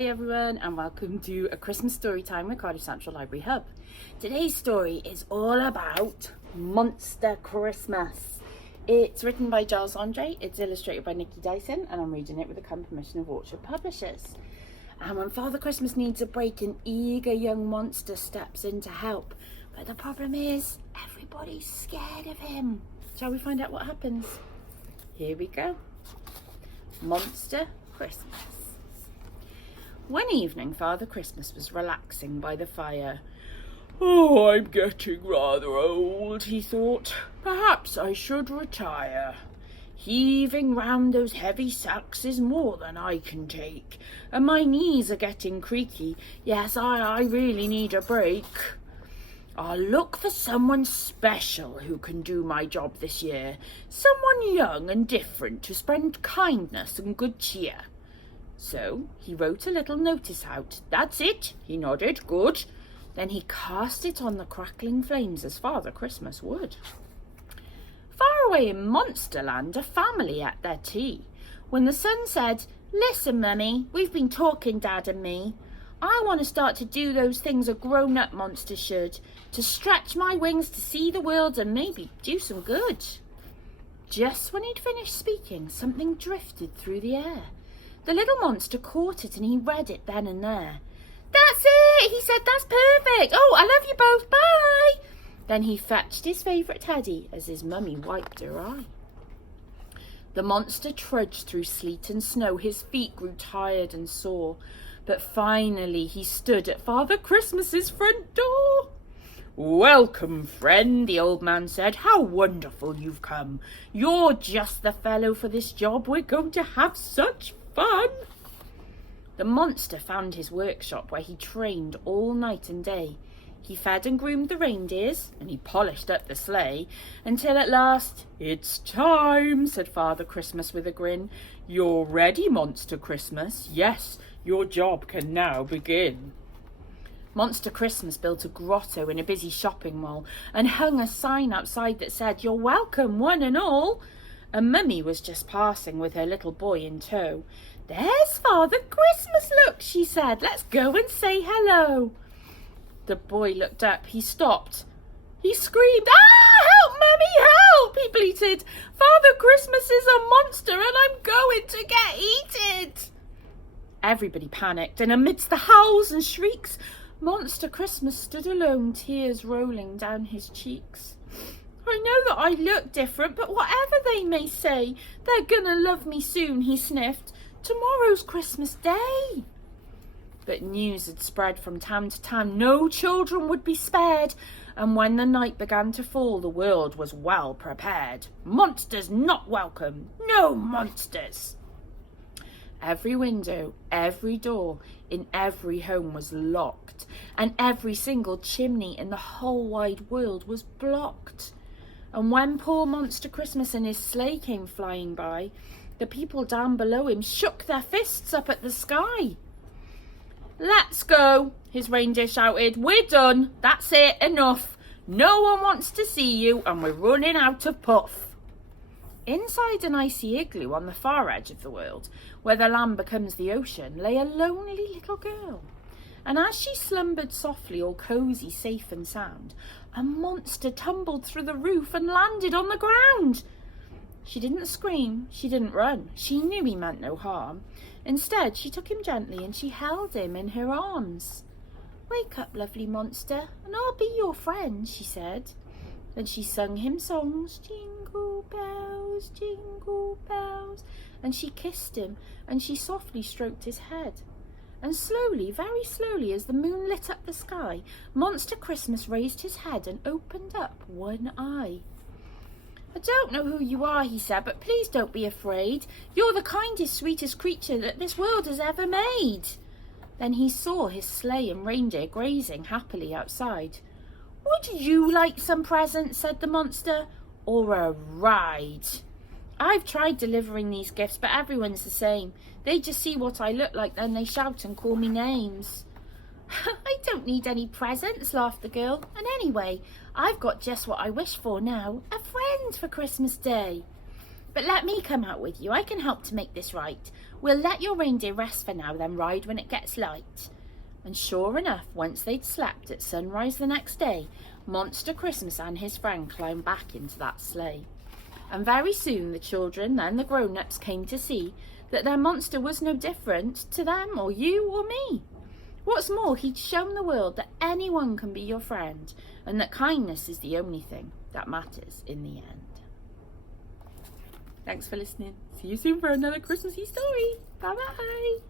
Hey everyone, and welcome to a Christmas story time with Cardiff Central Library Hub. Today's story is all about Monster Christmas. It's written by Giles Andreae, it's illustrated by Nikki Dyson, and I'm reading it with the kind permission of Orchard Publishers. And when Father Christmas needs a break, an eager young monster steps in to help. But the problem is, everybody's scared of him. Shall we find out what happens? Here we go. Monster Christmas. One evening, Father Christmas was relaxing by the fire. "Oh, I'm getting rather old," he thought. "Perhaps I should retire. Heaving round those heavy sacks is more than I can take, and my knees are getting creaky. Yes, I really need a break. I'll look for someone special who can do my job this year. Someone young and different to spread kindness and good cheer." So he wrote a little notice out. "That's it," he nodded. "Good." Then he cast it on the crackling flames as Father Christmas would. Far away in Monsterland, a family at their tea, when the son said, "Listen, Mummy, we've been talking, Dad and me. I want to start to do those things a grown-up monster should, to stretch my wings to see the world and maybe do some good." Just when he'd finished speaking, something drifted through the air. The little monster caught it and he read it then and there. "That's it," he said, "that's perfect. Oh, I love you both, bye." Then he fetched his favourite teddy as his mummy wiped her eye. The monster trudged through sleet and snow, his feet grew tired and sore, but finally he stood at Father Christmas's front door. "Welcome, friend," the old man said. "How wonderful you've come. You're just the fellow for this job. We're going to have such fun." The monster found his workshop where he trained all night and day. He fed and groomed the reindeers and he polished up the sleigh until at last, "It's time," said Father Christmas with a grin. "You're ready, Monster Christmas. Yes, your job can now begin." Monster Christmas built a grotto in a busy shopping mall and hung a sign outside that said, "You're welcome, one and all." A mummy was just passing with her little boy in tow. "There's Father Christmas, look," she said. "Let's go and say hello." The boy looked up. He stopped. He screamed, "Ah, help, Mummy, help!" he bleated. "Father Christmas is a monster and I'm going to get eaten." Everybody panicked, and amidst the howls and shrieks, Monster Christmas stood alone, tears rolling down his cheeks. "I know that I look different, but whatever they may say, they're gonna love me soon," he sniffed. "Tomorrow's Christmas Day." But news had spread from town to town. No children would be spared, and when the night began to fall, the world was well prepared. Monsters not welcome. No monsters. Every window, every door, in every home was locked, and every single chimney in the whole wide world was blocked. And when poor Monster Christmas and his sleigh came flying by, the people down below him shook their fists up at the sky. "Let's go," his reindeer shouted. "We're done. That's it. Enough. No one wants to see you, and we're running out of puff." Inside an icy igloo on the far edge of the world, where the land becomes the ocean, lay a lonely little girl. And as she slumbered softly, all cosy, safe and sound, a monster tumbled through the roof and landed on the ground. She didn't scream, she didn't run. She knew he meant no harm. Instead, she took him gently and she held him in her arms. "Wake up, lovely monster, and I'll be your friend," she said. Then she sung him songs, jingle bells, and she kissed him and she softly stroked his head. And slowly, very slowly, as the moon lit up the sky, Monster Christmas raised his head and opened up one eye. "I don't know who you are," he said, "but please don't be afraid. You're the kindest, sweetest creature that this world has ever made." Then he saw his sleigh and reindeer grazing happily outside. "Would you like some presents?" said the monster. "Or a ride? I've tried delivering these gifts, but everyone's the same. They just see what I look like, then they shout and call me names." "I don't need any presents," laughed the girl. "And anyway, I've got just what I wish for now, a friend for Christmas Day." But let me come out with you. I can help to make this right. We'll let your reindeer rest for now, then ride when it gets light. And sure enough, once they'd slept at sunrise the next day, Monster Christmas and his friend climbed back into that sleigh. And very soon the children and the grown-ups came to see that their monster was no different to them or you or me. What's more, he'd shown the world that anyone can be your friend and that kindness is the only thing that matters in the end. Thanks for listening. See you soon for another Christmassy story. Bye bye.